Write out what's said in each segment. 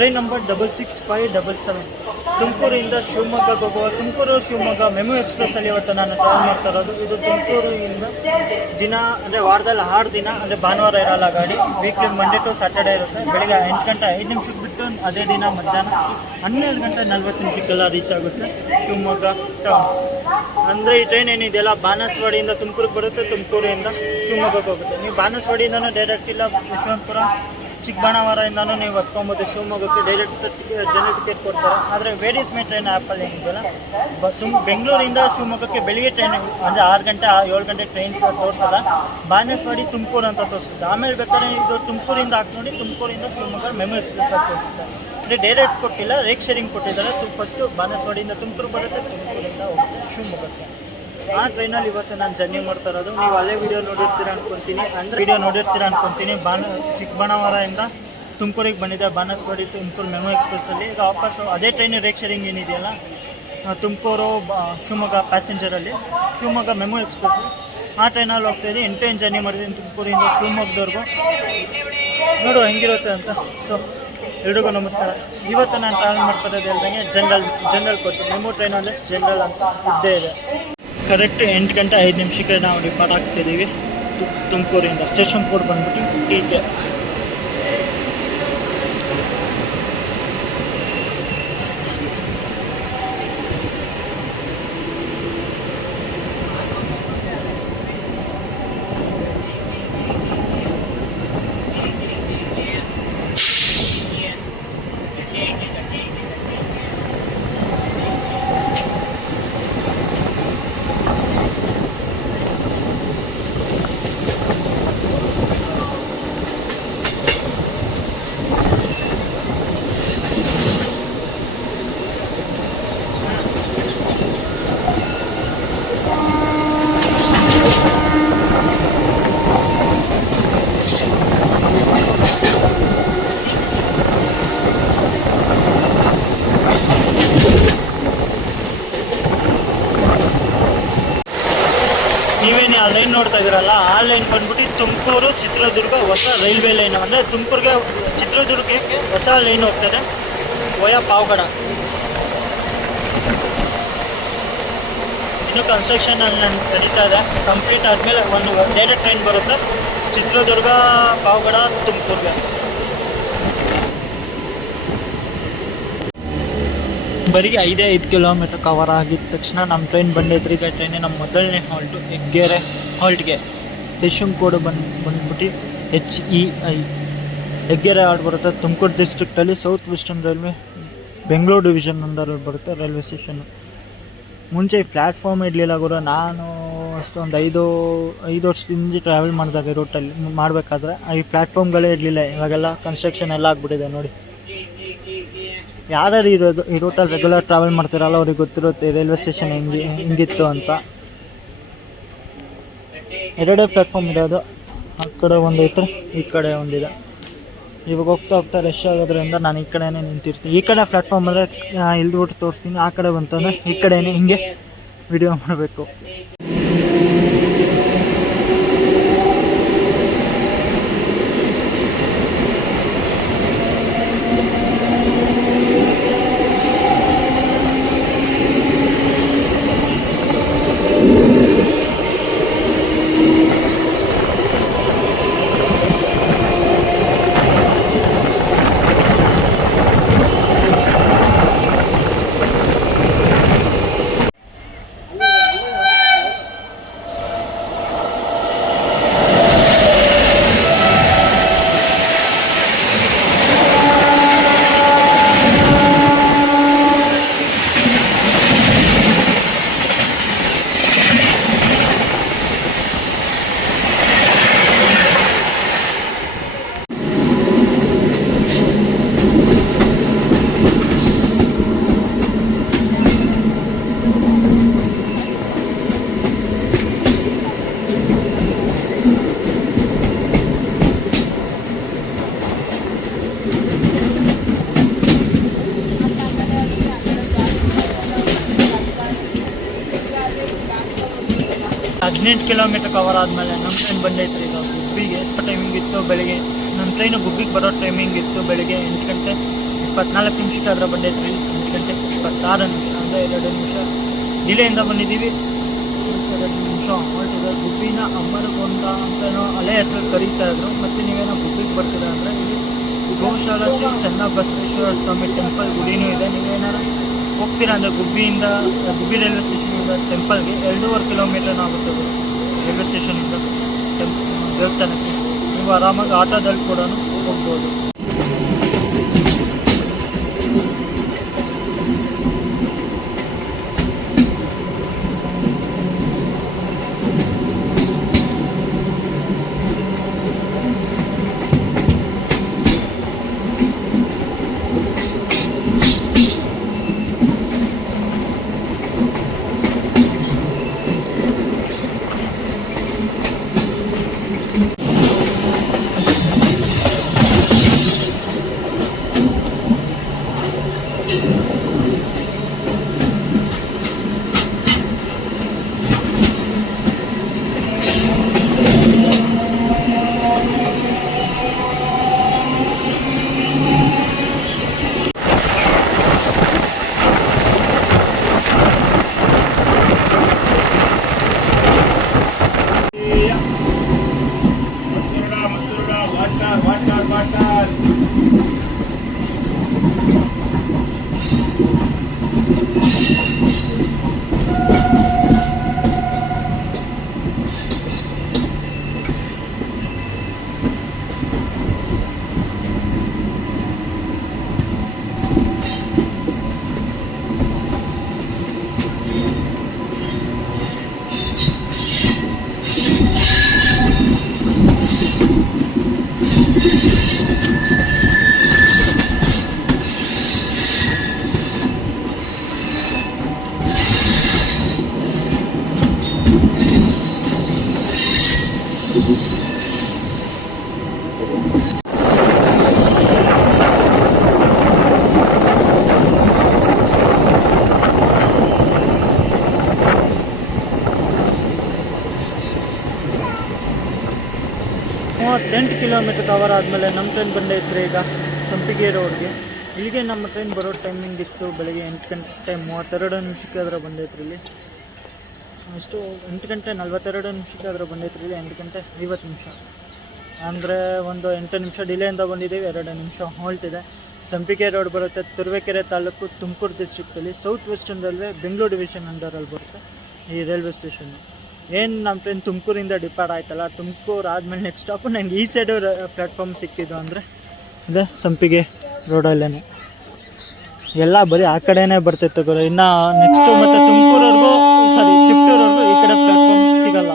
Train number 66577 ತುಮಕೂರಿಂದ ಶಿವಮೊಗ್ಗಕ್ಕೆ ಹೋಗುವ Tumakuru Shivamogga MEMU ಎಕ್ಸ್ಪ್ರೆಸ್ಸಲ್ಲಿ ಇವತ್ತು ನಾನು ಟ್ರಾವೆಲ್ ಮಾಡ್ತಾ ಇರೋದು. ಇದು ತುಮಕೂರಿಂದ ದಿನ ಅಂದರೆ ವಾರದಲ್ಲಿ 6 ದಿನ ಅಂದರೆ ಭಾನುವಾರ ಇರೋಲ್ಲ ಗಾಡಿ. ವೀಕ್ಲಿ ಮಂಡೇ ಟು ಸ್ಯಾಟರ್ಡೇ ಇರುತ್ತೆ. ಬೆಳಿಗ್ಗೆ 8 ಗಂಟೆ 5 ನಿಮಿಷಕ್ಕೆ ಬಿಟ್ಟು ಅದೇ ದಿನ ಮಧ್ಯಾಹ್ನ 12 ಗಂಟೆ 40 ನಿಮಿಷಕ್ಕೆಲ್ಲ ರೀಚ್ ಆಗುತ್ತೆ ಶಿವಮೊಗ್ಗ ಟೌನ್. ಅಂದರೆ ಈ ಟ್ರೈನ್ ಏನಿದೆಯಲ್ಲ ಬಾನಸವಾಡಿಯಿಂದ ತುಮಕೂರಿಗೆ ಬರುತ್ತೆ, ತುಮಕೂರಿಂದ ಶಿವಮೊಗ್ಗಕ್ಕೆ ಹೋಗುತ್ತೆ. ನೀವು ಬಾನಸವಾಡಿಯಿಂದನೂ ಡೈರೆಕ್ಟ್ ಇಲ್ಲ ಯಶವಂತಪುರ ಚಿಕ್ಕಬಳ್ಳಾಪುರದಿಂದನೂ ನೀವು ಹತ್ಕೊಬೋದು. ಶಿವಮೊಗ್ಗಕ್ಕೆ ಡೈರೆಕ್ಟ್ ಜನರಲ್ ಟಿಕೆಟ್ ಕೊಡ್ತಾರೆ. ಆದರೆ ವೇರಿಯಸ್ ಮೇ ಟ್ರೈನ್ ಆ್ಯಪಲ್ಲಿ ಏನಿದೆಯಲ್ಲ ಬೆಂಗಳೂರಿಂದ ಶಿವಮೊಗ್ಗಕ್ಕೆ ಬೆಳಿಗ್ಗೆ ಟ್ರೈನ್ ಅಂದರೆ 6 ಗಂಟೆ 7 ಗಂಟೆ ಟ್ರೈನ್ಸ್ ತೋರಿಸಲ್ಲ. ಬಾನಸವಾಡಿ ತುಮಕೂರು ಅಂತ ತೋರಿಸುತ್ತೆ. ಆಮೇಲೆ ಬೇಕಾದ್ರೆ ಇದು ತುಮಕೂರಿಂದ ಹಾಕಿ ನೋಡಿ ತುಮಕೂರಿಂದ ಶಿವಮೊಗ್ಗ ಮೆಮು ಎಕ್ಸ್ಪ್ರೆಸ್ ಆಗಿ ತೋರಿಸುತ್ತೆ. ಅಂದರೆ ಡೈರೆಕ್ಟ್ ಕೊಟ್ಟಿಲ್ಲ, ರೇಕ್ ಶೇರಿಂಗ್ ಕೊಟ್ಟಿದ್ದಾರೆ. ಫಸ್ಟು ಬಾನಸವಾಡಿಯಿಂದ ತುಮಕೂರು ಬರುತ್ತೆ, ತುಮಕೂರಿಂದ ಹೋಗುತ್ತೆ ಶಿವಮೊಗ್ಗಕ್ಕೆ. ಆ ಟ್ರೈನಲ್ಲಿ ಇವತ್ತು ನಾನು ಜರ್ನಿ ಮಾಡ್ತಾ ಇರೋದು. ನೀವು ಅಲ್ಲೇ ವೀಡಿಯೋ ನೋಡಿರ್ತೀರ ಅನ್ಕೊತೀನಿ. ಚಿಕ್ಕಬಳ್ಳಾಪುರದಿಂದ ತುಮಕೂರಿಗೆ ಬಂದಿದೆ ಬಾನಸವಾಡಿ ತುಮಕೂರು ಮೆಮು ಎಕ್ಸ್ಪ್ರೆಸ್ಸಲ್ಲಿ. ಈಗ ವಾಪಸ್ಸು ಅದೇ ಟ್ರೈನ್ ರೇಕ್ ಶೇರಿಂಗ್ ಏನಿದೆಯಲ್ಲ ತುಮಕೂರು ಶಿವಮೊಗ್ಗ ಪ್ಯಾಸೆಂಜರಲ್ಲಿ ಶಿವಮೊಗ್ಗ ಮೆಮು ಎಕ್ಸ್ಪ್ರೆಸ್ ಆ ಟ್ರೈನಲ್ಲಿ ಹೋಗ್ತಾಯಿದ್ದೀನಿ. 8 ಟೈಮ್ ಜರ್ನಿ ಮಾಡಿದ್ದೀನಿ ತುಮಕೂರಿಂದ ಶಿವಮೊಗ್ಗದವರೆಗೂ. ನೋಡು ಹೆಂಗಿರುತ್ತೆ ಅಂತ. ಸೊ ಎಲ್ರಿಗೂ ನಮಸ್ಕಾರ. ಇವತ್ತು ನಾನು ಟ್ರಾವೆಲ್ ಮಾಡ್ತಾ ಇರೋದು ಹೇಳ್ದಂಗೆ ಜನರಲ್ ಕೋಚ್ ಮೆಮು ಟ್ರೈನಲ್ಲಿ ಜನರಲ್ ಅಂತ ಇದ್ದೇ ಇದೆ. ಕರೆಕ್ಟ್ 8 ಗಂಟೆ 5 ನಿಮಿಷಕ್ಕೆ ನಾವು ಡಿಪಾರ್ಟ್ ಆಗ್ತಿದ್ದೀವಿ ತುಮಕೂರಿಂದ. ಸ್ಟೇಷನ್ ಕೋಡ್ ಬಂದ್ಬಿಟ್ಟು TK. ನೀವೇನು ಆ ಲೈನ್ ನೋಡ್ತಾ ಇದ್ದೀರಲ್ಲ, ಆ ಲೈನ್ ಬಂದ್ಬಿಟ್ಟು ತುಮಕೂರು ಚಿತ್ರದುರ್ಗ ಹೊಸ ರೈಲ್ವೆ ಲೈನ್. ಅಂದರೆ ತುಮಕೂರಿಗೆ ಚಿತ್ರದುರ್ಗಕ್ಕೆ ಹೊಸ ಲೈನ್ ಹೋಗ್ತದೆ ವಯಾ ಪಾವಗಡ. ಇನ್ನೂ ಕನ್ಸ್ಟ್ರಕ್ಷನ್ ಅಲ್ಲಿ ನಡೀತಾ ಇದೆ. ಕಂಪ್ಲೀಟ್ ಆದಮೇಲೆ ಒಂದು ಡೈರೆಕ್ಟ್ ಟ್ರೈನ್ ಬರುತ್ತೆ ಚಿತ್ರದುರ್ಗ ಪಾವಗಡ ತುಮಕೂರಿಗೆ. ಬರೀ 5 ಕಿಲೋಮೀಟರ್ ಕವರ್ ಆಗಿದ ತಕ್ಷಣ ನಮ್ಮ ಟ್ರೈನ್ ಬಂದೈತ್ರಿ. ಈಗ ಟ್ರೈನೇ ನಮ್ಮ ಮೊದಲನೇ ಹಾಲ್ಟು ಹೆಗ್ಗೆರೆ ಹಾಲ್ಟ್ಗೆ. ಸ್ಟೇಷನ್ ಕೋಡ್ ಬಂದ್ಬಿಟ್ಟು HEI ಹೆಗ್ಗೆರೆ ಹಾಲ್ಟ್ ಬರುತ್ತೆ. ತುಮಕೂರು ಡಿಸ್ಟ್ರಿಕ್ಟಲ್ಲಿ south western railway Bengaluru division ಅಂಡರಲ್ಲಿ ಬರುತ್ತೆ ರೈಲ್ವೆ ಸ್ಟೇಷನ್ನು. ಮುಂಚೆ ಈ ಪ್ಲ್ಯಾಟ್ಫಾರ್ಮ್ ಇರಲಿಲ್ಲ ಗುರು. ನಾನು ಅಷ್ಟೊಂದು 5 ವರ್ಷದಿಂದ ಟ್ರಾವೆಲ್ ಮಾಡಿದಾಗ ಈ ರೂಟಲ್ಲಿ ಮಾಡಬೇಕಾದ್ರೆ ಈ ಪ್ಲ್ಯಾಟ್ಫಾರ್ಮ್ಗಳೇ ಇರಲಿಲ್ಲ. ಇವಾಗೆಲ್ಲ ಕನ್ಸ್ಟ್ರಕ್ಷನ್ ಎಲ್ಲ ಆಗಿಬಿಟ್ಟಿದೆ ನೋಡಿ. ಯಾರ್ಯಾರು ಇರೋದು ಈ ರೂಟಲ್ಲಿ ರೆಗ್ಯುಲರ್ ಟ್ರಾವೆಲ್ ಮಾಡ್ತಿರಲ್ಲ ಅವ್ರಿಗೆ ಗೊತ್ತಿರುತ್ತೆ ರೈಲ್ವೆ ಸ್ಟೇಷನ್ ಹೆಂಗಿತ್ತು ಅಂತ. 2 ಪ್ಲ್ಯಾಟ್ಫಾರ್ಮ್ ಇರೋದು. ಆ ಕಡೆ ಒಂದೈತೆ, ಈ ಕಡೆ ಒಂದಿದೆ. ಇವಾಗ ಹೋಗ್ತಾ ರಶ್ ಆಗೋದ್ರಿಂದ ನಾನು ಈ ಕಡೆನೇ ನಿಂತಿರ್ತೀನಿ. ಈ ಕಡೆ ಪ್ಲ್ಯಾಟ್ಫಾರ್ಮ್ ಅಂದರೆ ಇಲ್ದ್ಬಿಟ್ಟು ತೋರಿಸ್ತೀನಿ. ಆ ಕಡೆ ಬಂತಂದರೆ ಈ ಕಡೆನೇ ಹಿಂಗೆ ವಿಡಿಯೋ ಮಾಡಬೇಕು. ಹದಿನೆಂಟು ಕಿಲೋಮೀಟರ್ ಕವರ್ ಆದಮೇಲೆ ನಮ್ಮ ಟ್ರೈನ್ ಬಂದೈತ್ರಿ ಈಗ ಗುಬ್ಬಿಗೆ. ಟೈಮಿಂಗ್ ಇತ್ತು ಬೆಳಗ್ಗೆ. ನಮ್ಮ ಟ್ರೈನು ಗುಬ್ಬಿಗೆ ಬರೋ ಟೈಮಿಂಗ್ ಇತ್ತು ಬೆಳಗ್ಗೆ 8 ಗಂಟೆ 24 ನಿಮಿಷಕ್ಕೆ ಅದರ ಬಂದೈತ್ರಿ. 8 ಗಂಟೆ 26 ನಿಮಿಷ ಅಂದರೆ 2 ನಿಮಿಷ ಡಿಲೆಯಿಂದ ಬಂದಿದ್ದೀವಿ. 2 ನಿಮಿಷ ಹೊರಟಿದೆ. ಗುಬ್ಬಿನ ಅಮರಗೊಂಡ ಅಂತಲೂ ಹಳೆ ಹೆಸರು ಕರೀತಾ ಇದ್ರು. ಮತ್ತು ನೀವೇನೋ ಗುಬ್ಬಿಗೆ ಬರ್ತೀರಾ ಅಂದರೆ ಇಲ್ಲಿ ಗೋಶಾಲಾ ಶ್ರೀ ಚನ್ನಬಸವೇಶ್ವರ ಸ್ವಾಮಿ ಟೆಂಪಲ್ ಗುಡಿನೂ ಇದೆ. ನೀವೇನಾರು ಹೋಗ್ತೀರಾ ಅಂದರೆ ಗುಬ್ಬಿ ರೈಲ್ವೆ ಸ್ಟೇಷನಿಂದ ಟೆಂಪಲ್ಗೆ 2.5 ಕಿಲೋಮೀಟರ್ನ ಆಗುತ್ತೆ ರೈಲ್ವೆ ಸ್ಟೇಷನಿಂದ ದೇವಸ್ಥಾನಕ್ಕೆ. ನೀವು ಆರಾಮಾಗಿ ಆಟೋದಲ್ಲಿ ಕೂಡ ಹೋಗ್ಬೋದು. ಎಂಟು ಕಿಲೋಮೀಟರ್ ಕವರ್ ಆದಮೇಲೆ ನಮ್ಮ ಟ್ರೈನ್ ಬಂದೈತ್ರಿ ಈಗ ಸಂಪಿಗೆ ರೋಡ್ಗೆ. ಇಲ್ಲಿಗೆ ನಮ್ಮ ಟ್ರೈನ್ ಬರೋ ಟೈಮಿಂಗ್ ಇತ್ತು ಬೆಳಗ್ಗೆ 8 ಗಂಟೆ 32 ನಿಮಿಷಕ್ಕೆ ಅದರ ಬಂದೈತ್ರಿ. ಇಲ್ಲಿ ಎಷ್ಟು 8 ಗಂಟೆ 42 ನಿಮಿಷಕ್ಕೆ ಅದರ ಬಂದೈತ್ರಿ. ಇಲ್ಲಿ 8 ಗಂಟೆ 50 ನಿಮಿಷ ಅಂದರೆ ಒಂದು 8 ನಿಮಿಷ ಡಿಲೇಯಿಂದ ಬಂದಿದ್ದೀವಿ. 2 ನಿಮಿಷ ಹಾಲ್ಟ್ ಇದೆ. ಸಂಪಿಗೆ ರೋಡ್ ಬರುತ್ತೆ, ತುರುವೇಕೆರೆ ತಾಲೂಕು, ತುಮಕೂರು ಡಿಸ್ಟ್ರಿಕ್ಟಲ್ಲಿ. South western railway Bengaluru division ಅಂಡರಲ್ಲಿ ಬರುತ್ತೆ ಈ ರೈಲ್ವೆ ಸ್ಟೇಷನ್ನು. ಏನು ನಮ್ಮ ಟ್ರೈನ್ ತುಮಕೂರಿಂದ ಡಿಪಾರ್ಟ್ ಆಯ್ತಲ್ಲ, ತುಮಕೂರು ಆದಮೇಲೆ ನೆಕ್ಸ್ಟ್ ಸ್ಟಾಪು ನನಗೆ ಈ ಸೈಡು ಪ್ಲ್ಯಾಟ್ಫಾರ್ಮ್ ಸಿಕ್ಕಿದ್ದು ಅಂದರೆ ಅದೇ ಸಂಪಿಗೆ ರೋಡಲ್ಲೇ. ಎಲ್ಲ ಬರೀ ಆ ಕಡೆನೇ ಬರ್ತಿತ್ತು ಗುರು. ಇನ್ನು ನೆಕ್ಸ್ಟು ಮತ್ತು ತುಮಕೂರವರೆಗೂ ತಿಪ್ಟೂರವರೆಗೂ ಈ ಕಡೆ ಪ್ಲ್ಯಾಟ್ಫಾರ್ಮ್ ಸಿಗಲ್ಲ.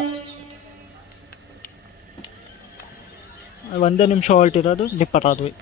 1 ನಿಮಿಷ ಹೊರಟಿರೋದು, ಡಿಪಾರ್ಟ್ ಆದ್ವಿ.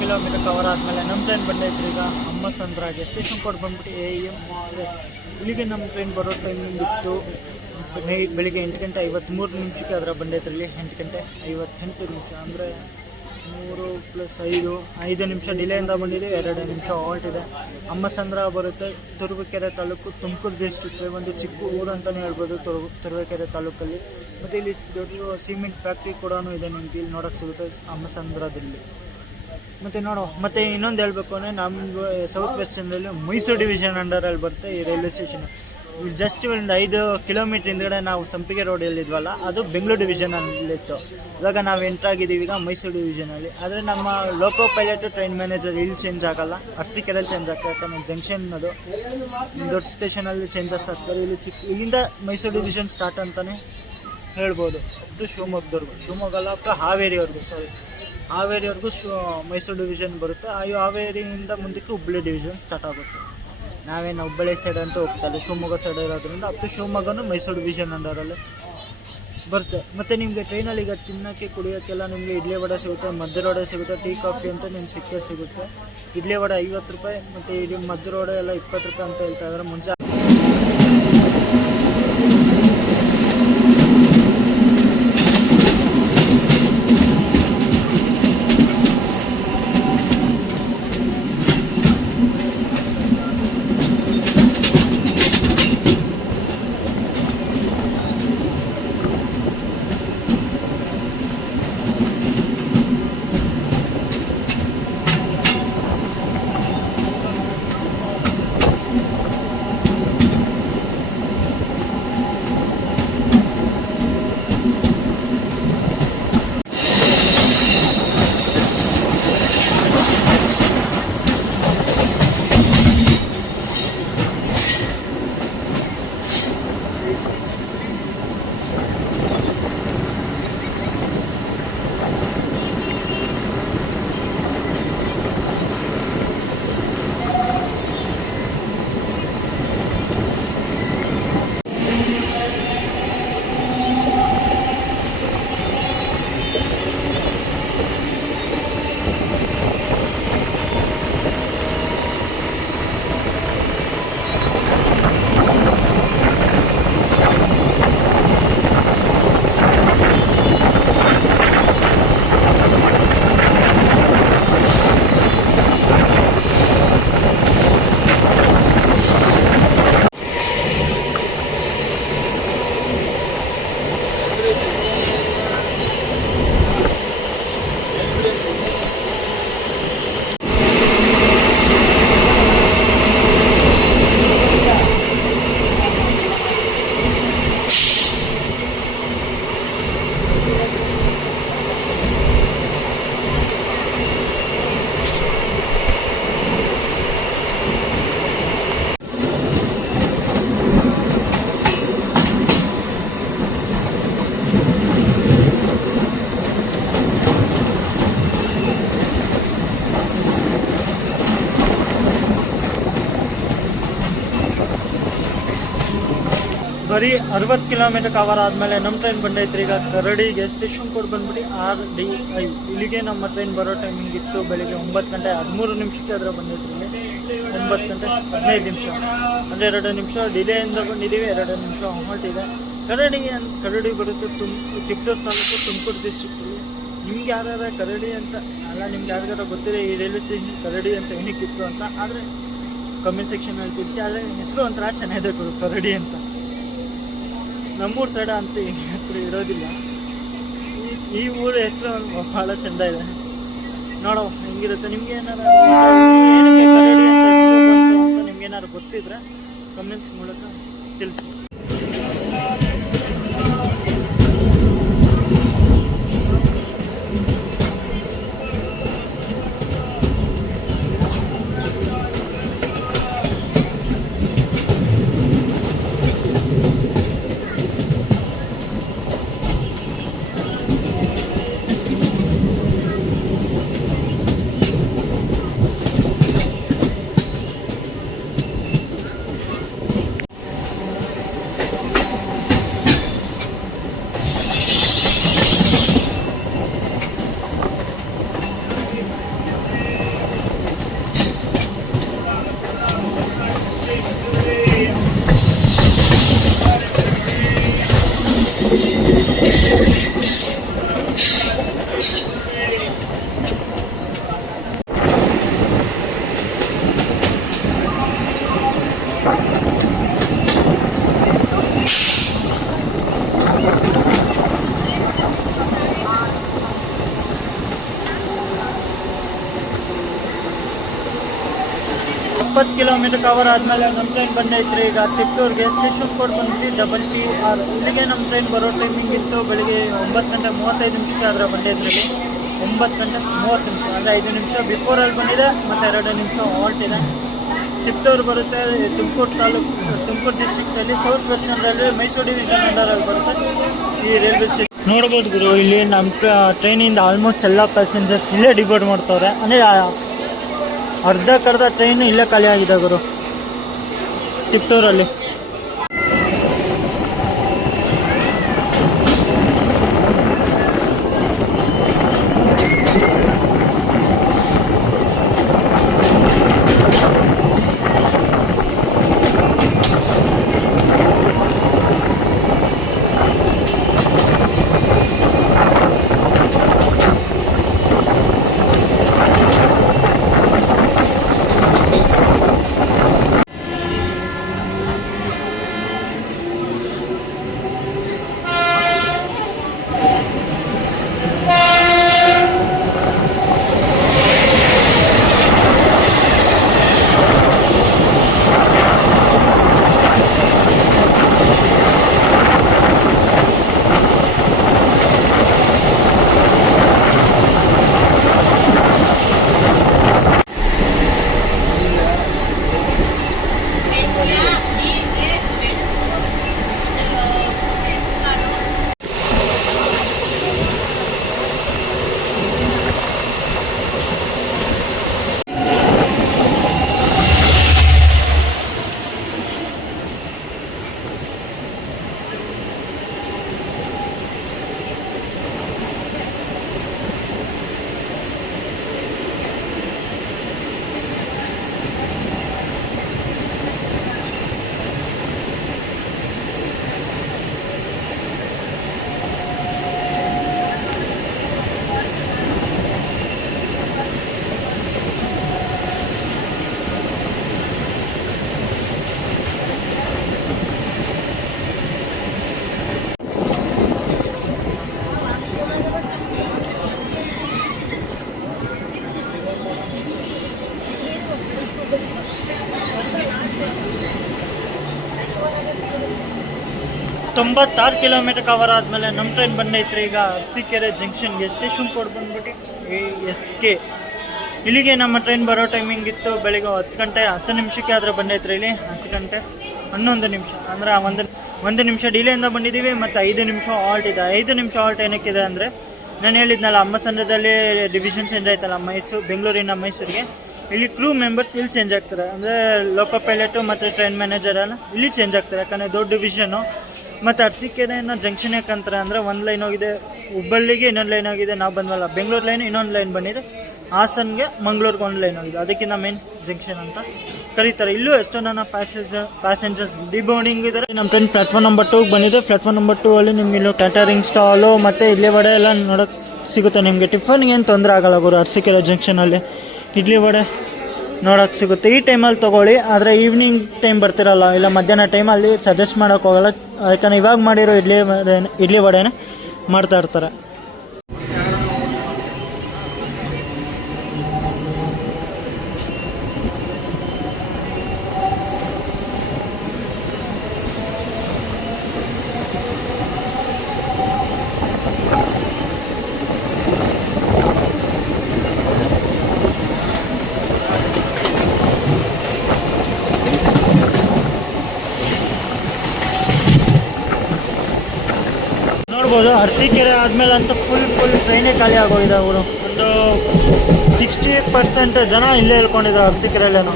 ಕಿಲೋಮೀಟರ್ ಕವರ್ ಆದಮೇಲೆ ನಮ್ಮ ಟ್ರೈನ್ ಬಂದೈತ್ರಿ ಈಗ ಅಮ್ಮಸಂದ್ರಾಗೆ. ಸ್ಟೇಷನ್ ಕೋಡ್ ಬಂದ್ಬಿಟ್ಟು AM. ಇಲ್ಲಿಗೆ ನಮ್ಮ ಟ್ರೈನ್ ಬರೋ ಟೈಮಿಂಗ್ ಇತ್ತು ಬೆಳಿಗ್ಗೆ 8 ಗಂಟೆ 53 ನಿಮಿಷಕ್ಕೆ ಅದರ ಬಂದೈತ್ರಿ. ಇಲ್ಲಿ 8 ಗಂಟೆ 58 ನಿಮಿಷ ಅಂದರೆ 3 + 5 ನಿಮಿಷ ಡಿಲೇಯಿಂದ ಬಂದಿದ್ದೀವಿ. 2 ನಿಮಿಷ ಹಾಲ್ಟ್ ಇದೆ. ಅಮ್ಮಸಂದ್ರ ಬರುತ್ತೆ, ತುರುವೇಕೆರೆ ತಾಲೂಕು, ತುಮಕೂರು ಡಿಸ್ಟ್ರಿಕ್ಟ್. ಒಂದು ಚಿಕ್ಕ ಊರು ಅಂತಲೇ ಹೇಳ್ಬೋದು ತುರುವೇಕೆರೆ ತಾಲೂಕಲ್ಲಿ. ಮತ್ತು ಇಲ್ಲಿ ದೊಡ್ಡ ಸಿಮೆಂಟ್ ಫ್ಯಾಕ್ಟ್ರಿ ಕೂಡ ಇದೆ, ನಿಮ್ಗೆ ಇಲ್ಲಿ ನೋಡೋಕ್ಕೆ ಸಿಗುತ್ತೆ ಅಮ್ಮಸಂದ್ರದಲ್ಲಿ. ಮತ್ತು ಮತ್ತು ಇನ್ನೊಂದು ಹೇಳಬೇಕು ಅಂದರೆ ನಮ್ಮದು ಸೌತ್ ವೆಸ್ಟರ್ನಲ್ಲಿ ಮೈಸೂರು ಡಿವಿಷನ್ ಅಂಡರಲ್ಲಿ ಬರುತ್ತೆ ಈ ರೈಲ್ವೆ ಸ್ಟೇಷನ್. ಜಸ್ಟ್ ಒಂದು 5 ಕಿಲೋಮೀಟ್ರ್ ಹಿಂದ್ಗಡೆ ನಾವು ಸಂಪಿಗೆ ರೋಡಲ್ಲಿದ್ವಲ್ಲ, ಅದು ಬೆಂಗಳೂರು ಡಿವಿಷನಲ್ಲಿತ್ತು. ಇವಾಗ ನಾವು ಎಂಟ್ರಾಗಿದ್ದೀವಿ ಈಗ ಮೈಸೂರು ಡಿವಿಷನಲ್ಲಿ. ಆದರೆ ನಮ್ಮ ಲೋಕೋ ಪೈಲಟು ಟ್ರೈನ್ ಮ್ಯಾನೇಜರ್ ಇಲ್ಲಿ ಚೇಂಜ್ ಆಗೋಲ್ಲ, ಅರಸೀಕೆರೆಯಲ್ಲಿ ಚೇಂಜ್ ಆಗ್ತದೆ. ಯಾಕಂದರೆ ಜಂಕ್ಷನ್ ಅದು ದೊಡ್ಡ ಸ್ಟೇಷನಲ್ಲಿ ಚೇಂಜಸ್ ಆಗ್ತಾರೆ. ಇಲ್ಲಿಂದ ಮೈಸೂರು ಡಿವಿಷನ್ ಸ್ಟಾರ್ಟ್ ಅಂತಲೇ ಹೇಳ್ಬೋದು. ಇದು ಶಿವಮೊಗ್ಗ ಅಲ್ಲ ಹಾವೇರಿವರೆಗೂ ಹಾವೇರಿವರೆಗೂ ಮೈಸೂರು ಡಿವಿಷನ್ ಬರುತ್ತೆ. ಹಾವೇರಿಯಿಂದ ಮುಂದಕ್ಕೆ ಹುಬ್ಬಳ್ಳಿ ಡಿವಿಷನ್ ಸ್ಟಾರ್ಟ್ ಆಗುತ್ತೆ. ನಾವೇನು ಹುಬ್ಬಳ್ಳಿ ಸೈಡ್ ಅಂತ ಹೋಗ್ತಾರೆ, ಶಿವಮೊಗ್ಗ ಸೈಡ್ ಇರೋದ್ರಿಂದ ಅಪ್ ಟು ಶಿವಮೊಗ್ಗನೂ ಮೈಸೂರು ಡಿವಿಷನ್ ಅಂಡರಲ್ಲಿ ಬರುತ್ತೆ. ಮತ್ತು ನಿಮಗೆ ಟ್ರೈನಲ್ಲಿ ಈಗ ತಿನ್ನೋಕ್ಕೆ ಕುಡಿಯೋಕ್ಕೆಲ್ಲ ನಿಮಗೆ ಇಡ್ಲಿ ವಡೆ ಸಿಗುತ್ತೆ, ಮದ್ದೂರು ವಡೆ ಸಿಗುತ್ತೆ, ಟೀ ಕಾಫಿ ಅಂತ ನಿಮ್ಗೆ ಸಿಕ್ಕೇ ಸಿಗುತ್ತೆ. ಇಡ್ಲಿ ವಡೆ 50 ರೂಪಾಯಿ ಮತ್ತು ಇಲ್ಲಿ ಮದ್ದೂರು ವಡೆ ಎಲ್ಲ 20 ರೂಪಾಯಿ ಅಂತ ಹೇಳ್ತಾ ಇದ್ದಾರೆ. ಮುಂಚೆ ಬರೀ 60 ಕಿಲೋಮೀಟರ್ ಕವರ್ ಆದಮೇಲೆ ನಮ್ಮ ಟ್ರೈನ್ ಬಂದೈತ್ರಿ. ಈಗ ಕರಡಿಗೆ ಸ್ಟೇಷನ್ ಕೋಡ್ ಬಂದ್ಬಿಟ್ಟು RDI. ಇಲ್ಲಿಗೆ ನಮ್ಮ ಟ್ರೈನ್ ಬರೋ ಟೈಮಿಂಗ್ ಇತ್ತು ಬೆಳಿಗ್ಗೆ 9 ಗಂಟೆ 13 ನಿಮಿಷಕ್ಕೆ ಅದರ ಬಂದೈತ್ರಿ. 9 ಗಂಟೆ 15 ನಿಮಿಷ ಅಂದರೆ 2 ನಿಮಿಷ ಡಿಲೇಯಿಂದ ಬಂದಿದ್ದೀವಿ, 2 ನಿಮಿಷ ಹೊರಟಿದೆ. ಕರಡಿ ಬರುತ್ತೆ ತಿಪ್ಟೂರು ತಾಲೂಕು, ತುಮಕೂರು ಡಿಸ್ಟ್ರಿಕ್ಟಲ್ಲಿ. ನಿಮ್ಗೆ ಯಾರ್ಯಾರ ಕರಡಿ ಅಂತ ಅಲ್ಲ, ನಿಮ್ಗೆ ಯಾರಿಗಾರ ಗೊತ್ತಿದೆ ಈ ರೈಲ್ವೆ ಸ್ಟೇಷನ್ ಕರಡಿ ಅಂತ ಏನಕ್ಕಿತ್ತು ಅಂತ, ಆದರೆ ಕಮೆಂಟ್ ಸೆಕ್ಷನಲ್ಲಿ ತಿಳಿಸಿ. ಆದರೆ ಹೆಸರು ಒಂಥರ ಚೆನ್ನಾಗಿದೆ ಕರಡಿ ಅಂತ. ನಮ್ಮೂರು ಸೈಡ ಅಂತ ಹೆಸರು ಇರೋದಿಲ್ಲ. ಈ ಊರ ಹೆಸರು ಭಾಳ ಚೆಂದ ಇದೆ. ನೋಡೋ ಹೆಂಗಿರುತ್ತೆ. ನಿಮ್ಗೆ ಏನಾರು ಏನಕ್ಕೆ ಕರಡಿ ಅಂತ ಹೆಸರು ಬಂತು ಅಂತ ನಿಮ್ಗೆ ಏನಾರು ಗೊತ್ತಿದ್ರೆ ಕಮೆಂಟ್ಸ್ ಮೂಲಕ ತಿಳಿಸಿ. ಕಿಲೋಮೀಟರ್ ಕವರ್ ಆದಮೇಲೆ ನಮ್ಮ ಟ್ರೈನ್ ಬಂದೈತ್ರಿ. ಈಗ ತಿಪ್ಟೂರಿಗೆ ಸ್ಟೇಷನ್ ಕೋಡ್ ಬಂದ್ಬಿಟ್ಟು TR. ಇಲ್ಲಿಗೆ ನಮ್ಮ ಟ್ರೈನ್ ಬರೋ ಟೈಮಿಂಗ್ ಇತ್ತು ಬೆಳಿಗ್ಗೆ 9 ಗಂಟೆ 35 ನಿಮಿಷಕ್ಕೆ ಅದರ ಬಂದೈತ್ರಿ. 9 ಗಂಟೆ 30 ನಿಮಿಷ ಅಂದರೆ 5 ನಿಮಿಷ ಬಿಫೋರಲ್ಲಿ ಬಂದಿದೆ ಮತ್ತು 2 ನಿಮಿಷ ಹೊರಟಿದೆ. ತಿಪ್ಟೂರು ಬರುತ್ತೆ, ತುಮಕೂರು ತಾಲೂಕು, ತುಮಕೂರು ಡಿಸ್ಟ್ರಿಕ್ಟಲ್ಲಿ south western railway Mysuru division ಅಂಡರಲ್ಲಿ ಬರುತ್ತೆ ಈ ರೈಲ್ವೆ ಸ್ಟೇಷನ್. ನೋಡ್ಬೋದು ಗುರು, ಇಲ್ಲಿ ನಮ್ಮ ಟ್ರೈನಿಂದ ಆಲ್ಮೋಸ್ಟ್ ಎಲ್ಲ ಪ್ಯಾಸೆಂಜರ್ಸ್ ಇಲ್ಲೇ ಡಿಬೋರ್ಡ್ ಮಾಡ್ತವ್ರೆ. ಅಂದರೆ ಅರ್ಧಕ್ಕರ್ಧ ಟ್ರೈನು ಇಲ್ಲೇ ಖಾಲಿ ಆಗಿದೆ ಗುರು ತಿಪ್ಟೂರಲ್ಲಿ. ತೊಂಬತ್ತಾರು ಕಿಲೋಮೀಟರ್ ಕವರ್ ಆದಮೇಲೆ ನಮ್ಮ ಟ್ರೈನ್ ಬಂದೈತ್ರಿ ಈಗ ಅರಸೀಕೆರೆ ಜಂಕ್ಷನ್ಗೆ. ಸ್ಟೇಷನ್ ಕೋಡ್ ಬಂದ್ಬಿಟ್ಟು ASK. ಇಲ್ಲಿಗೆ ನಮ್ಮ ಟ್ರೈನ್ ಬರೋ ಟೈಮಿಂಗ್ ಇತ್ತು ಬೆಳಿಗ್ಗೆ 10 ಗಂಟೆ 10 ನಿಮಿಷಕ್ಕೆ ಆದರೆ ಬಂದೈತ್ರಿ ಇಲ್ಲಿ 10 ಗಂಟೆ 11 ನಿಮಿಷ. ಅಂದರೆ ಒಂದು ನಿಮಿಷ ಡಿಲೇಯಿಂದ ಬಂದಿದ್ದೀವಿ ಮತ್ತು 5 ನಿಮಿಷ ಹಾಲ್ಟ್ ಇದೆ. 5 ನಿಮಿಷ ಹಾಲ್ಟ್ ಏನಕ್ಕಿದೆ ಅಂದರೆ ನಾನು ಹೇಳಿದ್ನಲ್ಲ ಅಮ್ಮಸಂದ್ರದಲ್ಲಿ ಡಿವಿಷನ್ ಚೇಂಜ್ ಆಯ್ತಲ್ಲ ಬೆಂಗಳೂರಿನ ಮೈಸೂರಿಗೆ. ಇಲ್ಲಿ ಕ್ರೂ ಮೆಂಬರ್ಸ್ ಇಲ್ಲಿ ಚೇಂಜ್ ಆಗ್ತಾರೆ. ಅಂದರೆ ಲೋಕೋ ಪೈಲಟು ಮತ್ತು ಟ್ರೈನ್ ಮ್ಯಾನೇಜರ್ ಎಲ್ಲ ಇಲ್ಲಿ ಚೇಂಜ್ ಆಗ್ತಾರೆ. ಯಾಕಂದರೆ ದೊಡ್ಡ ಡಿವಿಷನು. ಮತ್ತು ಅರಸೀಕೆರೆನ ಜಂಕ್ಷನ್ ಯಾಕಂತಾರೆ ಅಂದರೆ ಒಂದು ಲೈನ್ ಹೋಗಿದೆ ಹುಬ್ಬಳ್ಳಿಗೆ, ಇನ್ನೊಂದು ಲೈನ್ ಹೋಗಿದೆ. ನಾವು ಬಂದ್ವಲ್ಲ ಬೆಂಗಳೂರು ಲೈನ್, ಇನ್ನೊಂದು ಲೈನ್ ಬಂದಿದೆ ಹಾಸನ್ಗೆ, ಮಂಗಳೂರಿಗೆ ಒಂದು ಲೈನ್ ಹೋಗಿದೆ. ಅದಕ್ಕಿಂತ ಮೇನ್ ಜಂಕ್ಷನ್ ಅಂತ ಕರೀತಾರೆ. ಇಲ್ಲೂ ಎಷ್ಟೋ ನನ್ನ ಪ್ಯಾಸೆಂಜರ್ಸ್ ಡಿಬೋರ್ಡಿಂಗ್ ಇದ್ದಾರೆ. ನಮ್ಮ ಟ್ರೈನ್ ಪ್ಲಾಟ್ಫಾರ್ಮ್ ನಂಬರ್ 2 ಬಂದಿದೆ. ಪ್ಲಾಟ್ಫಾರ್ಮ್ ನಂಬರ್ 2 ಅಲ್ಲಿ ನಿಮ್ಗೆ ಇಲ್ಲೂ ಕ್ಯಾಟರಿಂಗ್ ಸ್ಟಾಲು ಮತ್ತು ಇಡ್ಲಿ ವಡೆ ಎಲ್ಲ ನೋಡೋಕ್ಕೆ ಸಿಗುತ್ತೆ. ನಿಮಗೆ ಟಿಫನ್ಗೆ ಏನು ತೊಂದರೆ ಆಗಲ್ಲ ಗುರು. ಅರಸೀಕೆರೆ ಜಂಕ್ಷನಲ್ಲಿ ಇಡ್ಲಿ ವಡೆ ನೋಡೋಕ್ಕೆ ಸಿಗುತ್ತೆ. ಈ ಟೈಮಲ್ಲಿ ತೊಗೊಳ್ಳಿ. ಆದರೆ ಈವ್ನಿಂಗ್ ಟೈಮ್ ಬರ್ತಿರಲ್ಲ, ಇಲ್ಲ ಮಧ್ಯಾಹ್ನ ಟೈಮಲ್ಲಿ ಸಜೆಸ್ಟ್ ಮಾಡೋಕೆ ಹೋಗಲ್ಲ. ಯಾಕಂದರೆ ಇವಾಗ ಮಾಡಿರೋ ಇಡ್ಲಿ ವಡೆನೇ ಮಾಡ್ತಾ ಇರ್ತಾರೆ. ನೋಡ್ಬೋದು ಅರಸೀಕೆರೆ ಆದಮೇಲೆ ಅಂತೂ ಫುಲ್ ಟ್ರೈನೇ ಖಾಲಿ ಆಗೋಗಿದೆ. ಅವರು ಒಂದು 60% ಜನ ಇಲ್ಲೇ ಇಳ್ಕೊಂಡಿದ್ದಾರೆ ಅರಸೀಕೆರೆಯಲ್ಲೇನೋ.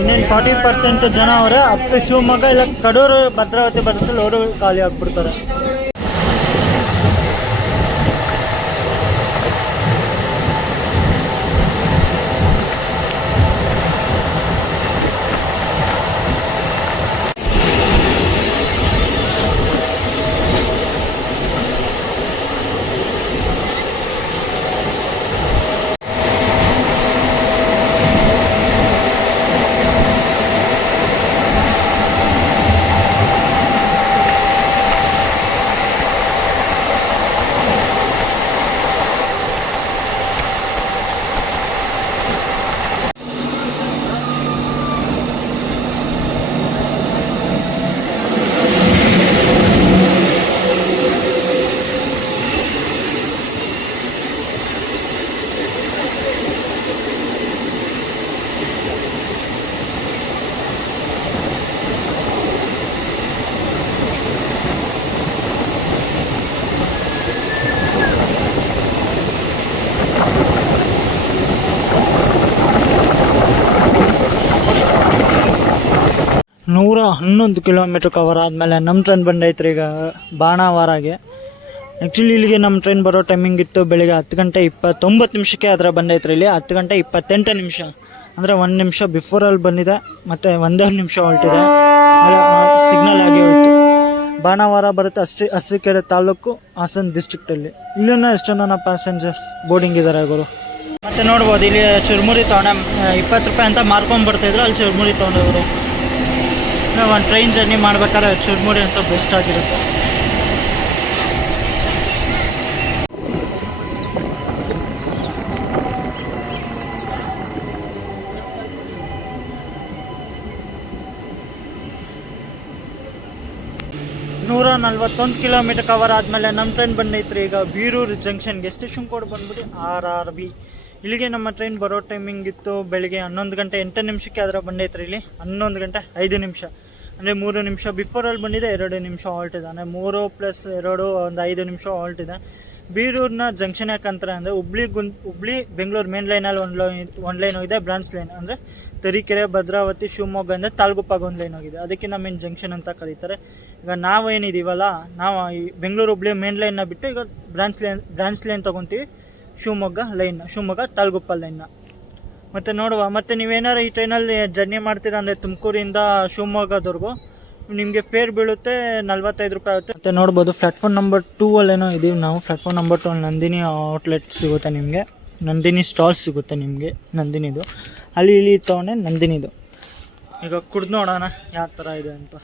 ಇನ್ನೇನು 40% ಜನ ಅವರೇ ಅಪ್ ಶಿವಮೊಗ್ಗ ಇಲ್ಲ ಕಡೂರು ಭದ್ರಾವತಿ ಬರ್ತಲ್ಲಿ ಅವರು ಖಾಲಿ ಆಗಿಬಿಡ್ತಾರೆ. 11 ಕಿಲೋಮೀಟ್ರ್ ಕವರ್ ಆದಮೇಲೆ ನಮ್ಮ ಟ್ರೈನ್ ಬಂದೈತ್ರಿ ಈಗ ಬಾಣಾವಾರಾಗೆ. ಆ್ಯಕ್ಚುಲಿ ಇಲ್ಲಿಗೆ ನಮ್ಮ ಟ್ರೈನ್ ಬರೋ ಟೈಮಿಂಗ್ ಇತ್ತು ಬೆಳಿಗ್ಗೆ 10:29 ಅದರ ಬಂದೈತ್ರಿ. ಇಲ್ಲಿ 10:28 ಅಂದರೆ 1 ನಿಮಿಷ ಬಿಫೋರಲ್ಲಿ ಬಂದಿದೆ ಮತ್ತು 1.5 ನಿಮಿಷ ಹೊರಟಿದೆ. ಸಿಗ್ನಲ್ ಆಗಿ ಹೋಯಿತು. ಬಾಣಾವಾರ ಬರುತ್ತೆ ಅರಸೀಕೆರೆ ತಾಲೂಕು, ಹಾಸನ ಡಿಸ್ಟ್ರಿಕ್ಟಲ್ಲಿ. ಇಲ್ಲೂ ಎಷ್ಟೋ ನನ್ನ ಪ್ಯಾಸೆಂಜರ್ಸ್ ಬೋರ್ಡಿಂಗ್ ಇದ್ದಾರೆ ಗುರು. ಮತ್ತು ನೋಡ್ಬೋದು ಇಲ್ಲಿ ಚುರುಮುರಿ ತೊಗೊಂಡೆ 20 ರೂಪಾಯಿ ಅಂತ ಮಾರ್ಕೊಂಡು ಬರ್ತಾಯಿದ್ರು, ಅಲ್ಲಿ ಚುರುಮುರಿ ತೊಗೊಂಡೋದ್ರು. ಒಂದು ಟ್ರೈನ್ ಜರ್ನಿ ಮಾಡ್ಬೇಕಾದ್ರೆ ಚುರುಮುರಿ ಅಂತ ಬೆಸ್ಟ್ ಆಗಿರುತ್ತೆ. ನೂರ 41 ಕಿಲೋಮೀಟರ್ ಕವರ್ ಆದಮೇಲೆ ನಮ್ಮ ಟ್ರೈನ್ ಬಂದೈತ್ರಿ ಈಗ ಬೀರೂರು ಜಂಕ್ಷನ್ಗೆ. ಸ್ಟೇಷನ್ ಕೋಡ್ ಬಂದ್ಬಿಟ್ಟು RRB. ಇಲ್ಲಿಗೆ ನಮ್ಮ ಟ್ರೈನ್ ಬರೋ ಟೈಮಿಂಗ್ ಇತ್ತು ಬೆಳಿಗ್ಗೆ 11:08 ಅದರ ಬಂದೈತ್ರಿ. ಇಲ್ಲಿ 11:05 ಅಂದರೆ 3 ನಿಮಿಷ ಬಿಫೋರಲ್ಲಿ ಬಂದಿದೆ, 2 ನಿಮಿಷ ಹಾಲ್ಟ್ ಇದೆ. ಅಂದರೆ 3 + 2 ಒಂದು 5 ನಿಮಿಷ ಹಾಲ್ಟ್ ಇದೆ. ಬೀರೂರಿನ ಜಂಕ್ಷನ್ ಯಾಕಂತಾರೆ ಅಂದರೆ ಹುಬ್ಳಿ ಬೆಂಗಳೂರು ಮೇನ್ ಲೈನಲ್ಲಿ ಒಂದು ಲೈನ್ ಹೋಗಿದೆ, ಬ್ರಾಂಚ್ ಲೈನ್ ಅಂದರೆ ತರೀಕೆರೆ, ಭದ್ರಾವತಿ, ಶಿವಮೊಗ್ಗದಿಂದ ತಾಳ್ಗುಪ್ಪಾಗ ಒಂದು ಲೈನ್ ಹೋಗಿದೆ. ಅದಕ್ಕೆ ನಮ್ಮ ಮೇನ್ ಜಂಕ್ಷನ್ ಅಂತ ಕರೀತಾರೆ. ಈಗ ನಾವೇನಿದ್ದೀವಲ್ಲ, ನಾವು ಈ ಬೆಂಗಳೂರು ಹುಬ್ಳಿ ಮೇನ್ ಲೈನ್ನ ಬಿಟ್ಟು ಈಗ ಬ್ರಾಂಚ್ ಲೈನ್ ತೊಗೊತೀವಿ, ಶಿವಮೊಗ್ಗ ತಾಳ್ಗುಪ್ಪ ಲೈನ್ನ. ಮತ್ತು ನೋಡುವ, ಮತ್ತು ನೀವೇನಾರು ಈ ಟ್ರೈನಲ್ಲಿ ಜರ್ನಿ ಮಾಡ್ತೀರಾ ಅಂದರೆ ತುಮಕೂರಿಂದ ಶಿವಮೊಗ್ಗದವರೆಗೂ ನಿಮಗೆ ಫೇರ್ ಬೀಳುತ್ತೆ 45 ರೂಪಾಯಿ ಆಗುತ್ತೆ. ಮತ್ತು ನೋಡ್ಬೋದು ಪ್ಲ್ಯಾಟ್ಫಾರ್ಮ್ ನಂಬರ್ 2 ಅಲ್ಲೇನೋ ಇದೀವಿ ನಾವು. ಪ್ಲ್ಯಾಟ್ಫಾರ್ಮ್ ನಂಬರ್ 2 ಅಲ್ಲಿ ನಂದಿನಿ ಔಟ್ಲೆಟ್ ಸಿಗುತ್ತೆ ನಿಮಗೆ, ನಂದಿನಿ ಸ್ಟಾಲ್ ಸಿಗುತ್ತೆ ನಿಮಗೆ, ನಂದಿನಿದು. ಅಲ್ಲಿ ಇಲ್ಲಿ ತೊಗೊಂಡೆ ನಂದಿನಿದು. ಈಗ ಕುಡ್ದು ನೋಡೋಣ ಯಾವ ಥರ ಇದೆ ಅಂತ.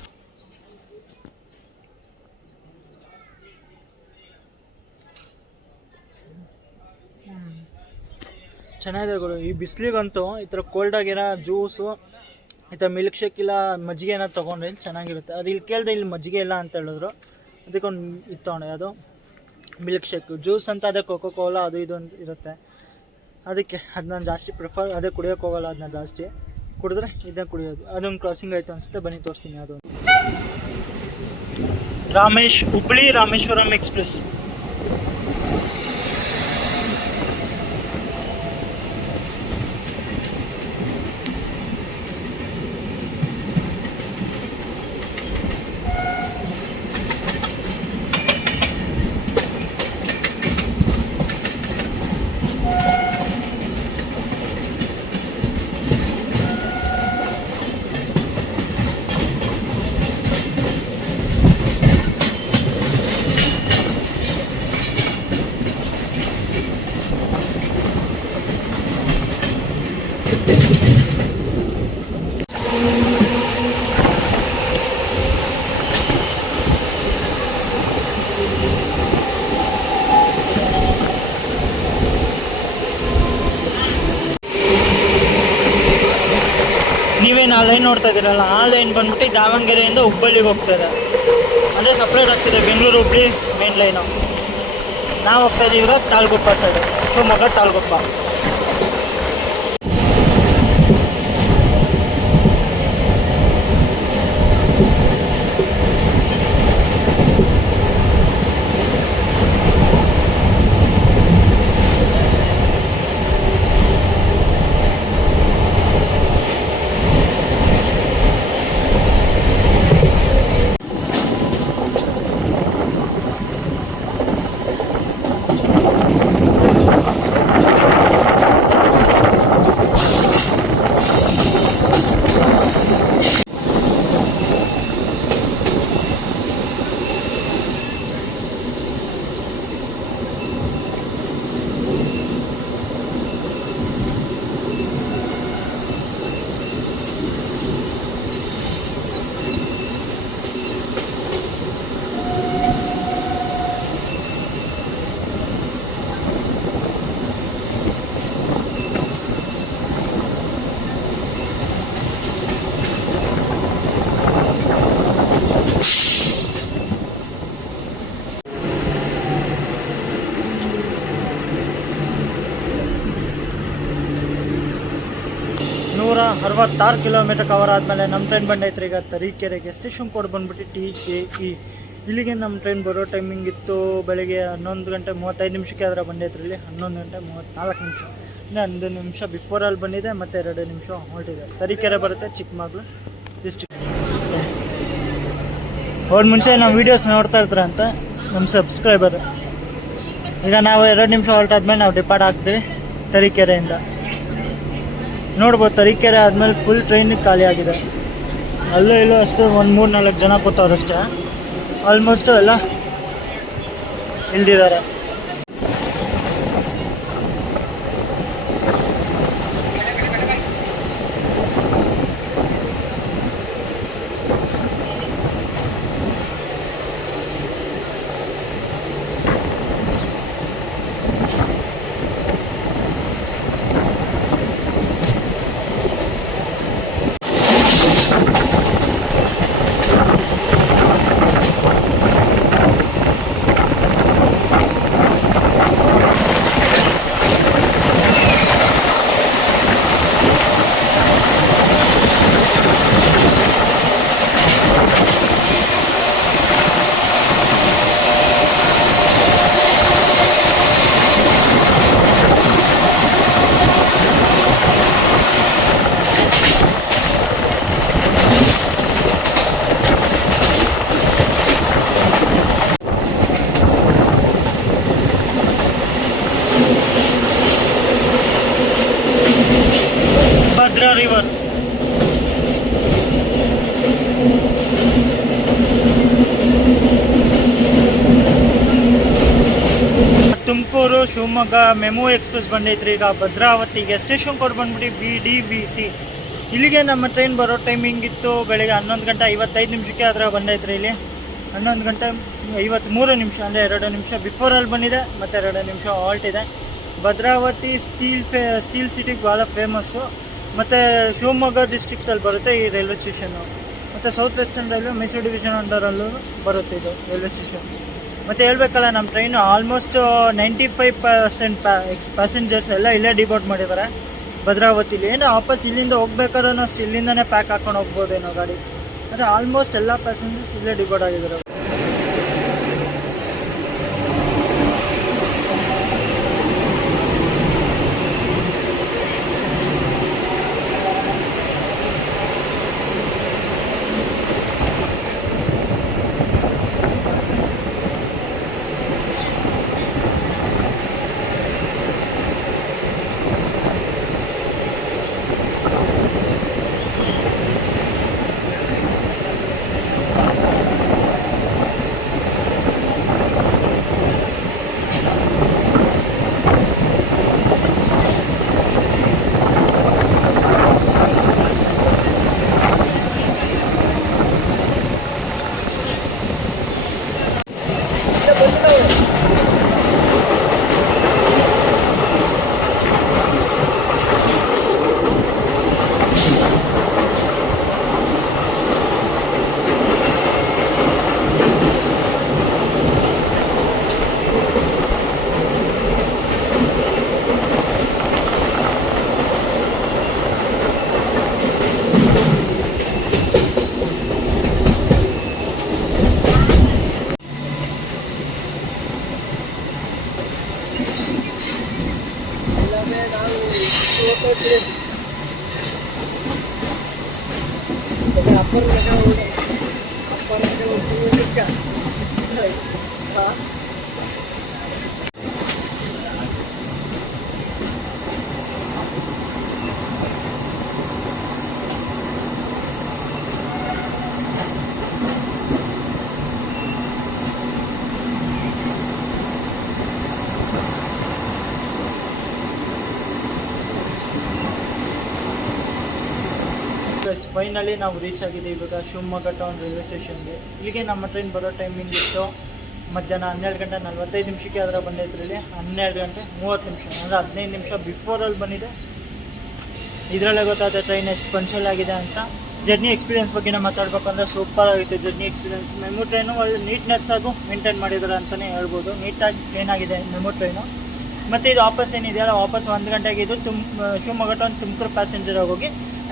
ಚೆನ್ನಾಗಿದೆ ಗುರು. ಈ ಬಿಸಿಲಿಗಂತೂ ಈ ಥರ ಕೋಲ್ಡಾಗಿರೋ ಜ್ಯೂಸು, ಈ ಥರ ಮಿಲ್ಕ್ ಶೇಕ್ ಇಲ್ಲ ಮಜ್ಜಿಗೆ ಏನಾದ್ರು ತೊಗೊಂಡ್ರೆ ಚೆನ್ನಾಗಿರುತ್ತೆ. ಅದು ಇಲ್ಲಿ ಕೇಳಿದೆ, ಇಲ್ಲಿ ಮಜ್ಜಿಗೆ ಇಲ್ಲ ಅಂತ ಹೇಳಿದ್ರು, ಅದಕ್ಕೊಂದು ಇದು ತೊಗೊಂಡೆ. ಅದು ಮಿಲ್ಕ್ ಶೇಕ್. ಜ್ಯೂಸ್ ಅಂತ ಅದೇ ಕೋಕೋ ಕೋಲಾ ಅದು ಇದು ಅಂತ ಇರುತ್ತೆ, ಅದಕ್ಕೆ ಅದು ನಾನು ಜಾಸ್ತಿ ಪ್ರಿಫರ್, ಅದೇ ಕುಡಿಯೋಕೆ ಹೋಗಲ್ಲ, ಅದನ್ನ ಜಾಸ್ತಿ ಕುಡಿದ್ರೆ ಇದನ್ನ ಕುಡಿಯೋದು. ಅದೊಂದು ಕ್ರಾಸಿಂಗ್ ಆಯಿತು ಅನಿಸುತ್ತೆ, ಬನ್ನಿ ತೋರಿಸ್ತೀನಿ. ಅದೊಂದು ಹುಬ್ಳಿ ರಾಮೇಶ್ವರಂ ಎಕ್ಸ್ಪ್ರೆಸ್. ನೀವೇನು ಆ ಲೈನ್ ನೋಡ್ತಾ ಇದ್ದೀರಲ್ಲ, ಆ ಲೈನ್ ಬಂದ್ಬಿಟ್ಟು ದಾವಣಗೆರೆಯಿಂದ ಹುಬ್ಬಳ್ಳಿಗೆ ಹೋಗ್ತಾಯಿದೆ. ಅಂದರೆ ಸಪ್ರೇಟ್ ಆಗ್ತಿದೆ ಬೆಂಗಳೂರು ಹುಬ್ಬಳ್ಳಿ ಮೇನ್ ಲೈನು. ನಾವು ಹೋಗ್ತಾ ಇದ್ದೀವಿ ತಾಳ್ಗುಪ್ಪ ಸೈಡು, ಶಿವಮೊಗ್ಗ ತಾಳ್ಗುಪ್ಪ. ನೂರ 66 ಕಿಲೋಮೀಟರ್ ಕವರ್ ಆದಮೇಲೆ ನಮ್ಮ ಟ್ರೈನ್ ಬಂದೈತ್ರಿ ಈಗ ತರೀಕೆರೆಗೆ. ಸ್ಟೇಷನ್ ಕೋಡ್ ಬಂದ್ಬಿಟ್ಟು TKE. ಇಲ್ಲಿಗೆ ನಮ್ಮ ಟ್ರೈನ್ ಬರೋ ಟೈಮಿಂಗ್ ಇತ್ತು ಬೆಳಗ್ಗೆ 11:35 ಅದರ ಬಂದೈತ್ರಿ. ಇಲ್ಲಿ 11:34. ಇನ್ನು 1 ನಿಮಿಷ ಬಿಫೋರಲ್ಲಿ ಬಂದಿದೆ ಮತ್ತು 2 ನಿಮಿಷ ಹೊರಟಿದೆ. ತರೀಕೆರೆ ಬರುತ್ತೆ, ಚಿಕ್ಕಮಗಳೂರು ಡಿಸ್ಟ್ರಿಕ್ಟ್. ಅವ್ರ ಮುಂಚೆ ನಮ್ಮ ವೀಡಿಯೋಸ್ ನೋಡ್ತಾ ಇದ್ರ ಅಂತ ನಮ್ಮ ಸಬ್ಸ್ಕ್ರೈಬರ್. ಈಗ ನಾವು 2 ನಿಮಿಷ ಹೊರಟಾದ್ಮೇಲೆ ನಾವು ಡಿಪಾರ್ಟ್ ಆಗ್ತೀವಿ ತರೀಕೆರೆಯಿಂದ. ನೋಡ್ಬೋದು ತರೀಕೆರೆ ಆದಮೇಲೆ ಫುಲ್ ಟ್ರೈನ್ ಖಾಲಿ ಆಗಿದೆ. ಅಲ್ಲೂ ಇಲ್ಲೂ ಅಷ್ಟು ಒಂದು 3-4 ಜನ ಕೂತವ್ರಷ್ಟೇ. ಆಲ್ಮೋಸ್ಟು ಎಲ್ಲ ಇಲ್ದಿದ್ದಾರೆ. Bhadra river. Tumakuru Shivamogga MEMU express ಬಂದೈತ್ರಿ. ಈಗ ಭದ್ರಾವತಿಗೆ ಸ್ಟೇಷನ್ ಕೋಡ್ ಬಂದ್ಬಿಟ್ಟು BDVT. ಇಲ್ಲಿಗೆ ನಮ್ಮ ಟ್ರೈನ್ ಬರೋ ಟೈಮಿಂಗ್ ಇತ್ತು ಬೆಳಗ್ಗೆ 11:55 ಅದರ ಬಂದೈತ್ರಿ. ಇಲ್ಲಿ 11:53 ಅಂದರೆ 2 ನಿಮಿಷ ಬಿಫೋರಲ್ಲಿ ಬಂದಿದೆ ಮತ್ತು 2 ನಿಮಿಷ ಹಾಲ್ಟ್ ಇದೆ. ಭದ್ರಾವತಿ ಸ್ಟೀಲ್ ಸಿಟಿಗೆ ಭಾಳ ಫೇಮಸ್ಸು. ಮತ್ತು ಶಿವಮೊಗ್ಗ ಡಿಸ್ಟ್ರಿಕ್ಟಲ್ಲಿ ಬರುತ್ತೆ ಈ ರೈಲ್ವೆ ಸ್ಟೇಷನ್ನು. ಮತ್ತು south western railway Mysuru division ಅಂಡರಲ್ಲೂ ಬರುತ್ತೆ ಇದು ರೈಲ್ವೆ ಸ್ಟೇಷನ್. ಮತ್ತು ಹೇಳ್ಬೇಕಲ್ಲ, ನಮ್ಮ ಟ್ರೈನು ಆಲ್ಮೋಸ್ಟ್ 95% ಪ್ಯಾಸೆಂಜರ್ಸ್ ಎಲ್ಲ ಇಲ್ಲೇ ಡಿಬೋರ್ಟ್ ಮಾಡಿದ್ದಾರೆ ಭದ್ರಾವತಿಲಿ. ಏನೋ ವಾಪಸ್ ಇಲ್ಲಿಂದ ಹೋಗ್ಬೇಕಾದ್ರೂ ಅಷ್ಟು ಇಲ್ಲಿಂದನೇ ಪ್ಯಾಕ್ ಹಾಕೊಂಡು ಹೋಗ್ಬೋದೇನೋ ಗಾಡಿ. ಅಂದರೆ ಆಲ್ಮೋಸ್ಟ್ ಎಲ್ಲ ಪ್ಯಾಸೆಂಜರ್ಸ್ ಇಲ್ಲೇ ಡಿಬೋರ್ಟ್ ಆಗಿದ್ದಾರೆ. ಫೈನಲಿ ನಾವು ರೀಚ್ ಆಗಿದ್ದೀವಿ ಇವಾಗ ಶಿವಮೊಗ್ಗ ಟೌನ್ ರೈಲ್ವೆ ಸ್ಟೇಷನ್ಗೆ. ಇಲ್ಲಿಗೆ ನಮ್ಮ ಟ್ರೈನ್ ಬರೋ ಟೈಮಿಂಗ್ ಇತ್ತು ಮಧ್ಯಾಹ್ನ 12:45 ಅದರ ಬಂದೈತ್ರಿ. ಇಲ್ಲಿ 12:30 ಅಂದರೆ 15 ನಿಮಿಷ ಬಿಫೋರಲ್ಲಿ ಬಂದಿದೆ. ಇದರಲ್ಲೇ ಗೊತ್ತಾಗುತ್ತೆ ಟ್ರೈನ್ ಎಷ್ಟು ಪಂಚಲ್ ಆಗಿದೆ ಅಂತ. ಜರ್ನಿ ಎಕ್ಸ್ಪೀರಿಯನ್ಸ್ ಬಗ್ಗೆ ಮಾತಾಡ್ಬೇಕಂದ್ರೆ ಸೂಪರ್ ಆಗಿತ್ತು ಜರ್ನಿ ಎಕ್ಸ್ಪೀರಿಯನ್ಸ್. ಮೆಮು ಟ್ರೈನು ಒಳ್ಳೆ ನೀಟ್ನೆಸ್ ಆಗೂ ಮೇಂಟೈನ್ ಮಾಡಿದ್ದಾರೆ ಅಂತಲೇ ಹೇಳ್ಬೋದು. ನೀಟಾಗಿ ಟ್ರೈನ್ ಆಗಿದೆ ಮೆಮು ಟ್ರೈನು. ಮತ್ತು ಇದು ವಾಪಸ್ ಏನಿದೆಯಲ್ಲ, ವಾಪಸ್ 1 ಗಂಟೆಗೆ ಇದು ಶಿವಮೊಗ್ಗ ಟೌನ್ ತುಮಕೂರು ಪ್ಯಾಸೆಂಜರ್ ಹೋಗಿ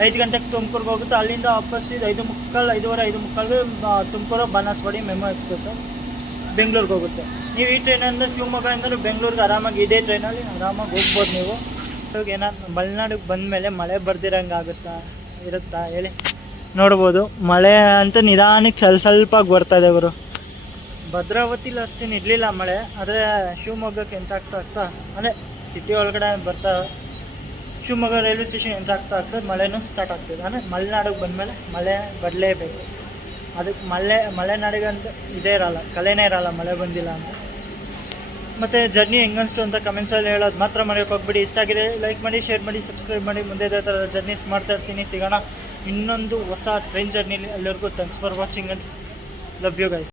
5 ಗಂಟೆಗೆ ತುಮಕೂರಿಗೆ ಹೋಗುತ್ತೆ. ಅಲ್ಲಿಂದ ವಾಪಸ್ ಇದು 5:45 ತುಮಕೂರು ಬಾನಸವಾಡಿ ಮೆಮು ಎಕ್ಸ್ಪ್ರೆಸ್ಸು ಬೆಂಗಳೂರಿಗೆ ಹೋಗುತ್ತೆ. ನೀವು ಈ ಟ್ರೈನಿಂದ ಶಿವಮೊಗ್ಗದಿಂದಲೂ ಬೆಂಗಳೂರಿಗೆ ಆರಾಮಾಗಿ ಇದೇ ಟ್ರೈನಲ್ಲಿ ಆರಾಮಾಗಿ ಹೋಗ್ಬೋದು ನೀವು. ಇವಾಗ ಏನಾದ್ರು ಮಲೆನಾಡಿಗೆ ಬಂದಮೇಲೆ ಮಳೆ ಬರ್ದಿರಂಗೆ ಇರುತ್ತಾ ಹೇಳಿ. ನೋಡ್ಬೋದು ಮಳೆ ಅಂತೂ ನಿಧಾನಕ್ಕೆ ಸ್ವಲ್ಪ ಬರ್ತಾ ಇದೆ ಗುರು. ಭದ್ರಾವತಿಲಿ ಅಷ್ಟೇನು ಇರಲಿಲ್ಲ ಮಳೆ, ಆದರೆ ಶಿವಮೊಗ್ಗಕ್ಕೆ ಎಂತ ಆಗ್ತಾ ಅಂದರೆ ಸಿಟಿ ಒಳಗಡೆ ಬರ್ತಾ ಶಿವಮೊಗ್ಗ ರೈಲ್ವೆ ಸ್ಟೇಷನ್ ಎಂತ ಆಗ್ತಾ ಮಳೆನೂ ಸ್ಟಾರ್ಟ್ ಆಗ್ತಿದೆ. ಅಂದರೆ ಮಲೆನಾಡಿಗೆ ಬಂದಮೇಲೆ ಮಳೆ ಬರಲೇಬೇಕು. ಅದಕ್ಕೆ ಮಲೆನಾಡಿಗಂತ ಇದೇ ಇರಲ್ಲ, ಕಲೆನೇ ಇರಲ್ಲ ಮಳೆ ಬಂದಿಲ್ಲ ಅಂತ. ಮತ್ತು ಜರ್ನಿ ಹೆಂಗನ್ಸ್ತು ಅಂತ ಕಮೆಂಟ್ಸಲ್ಲಿ ಹೇಳೋದು ಮಾತ್ರ ಮರೆಯೋಕೆ ಹೋಗ್ಬಿಡಿ. ಇಷ್ಟ ಆಗಿದೆ ಲೈಕ್ ಮಾಡಿ, ಶೇರ್ ಮಾಡಿ, ಸಬ್ಸ್ಕ್ರೈಬ್ ಮಾಡಿ. ಮುಂದೆ ಇದೇ ಥರದ ಜರ್ನೀಸ್ ಮಾಡ್ತಾ ಇರ್ತೀನಿ. ಸಿಗೋಣ ಇನ್ನೊಂದು ಹೊಸ ಟ್ರೈನ್ ಜರ್ನಿಲಿ. ಎಲ್ಲರಿಗೂ thanks for watching and love you guys.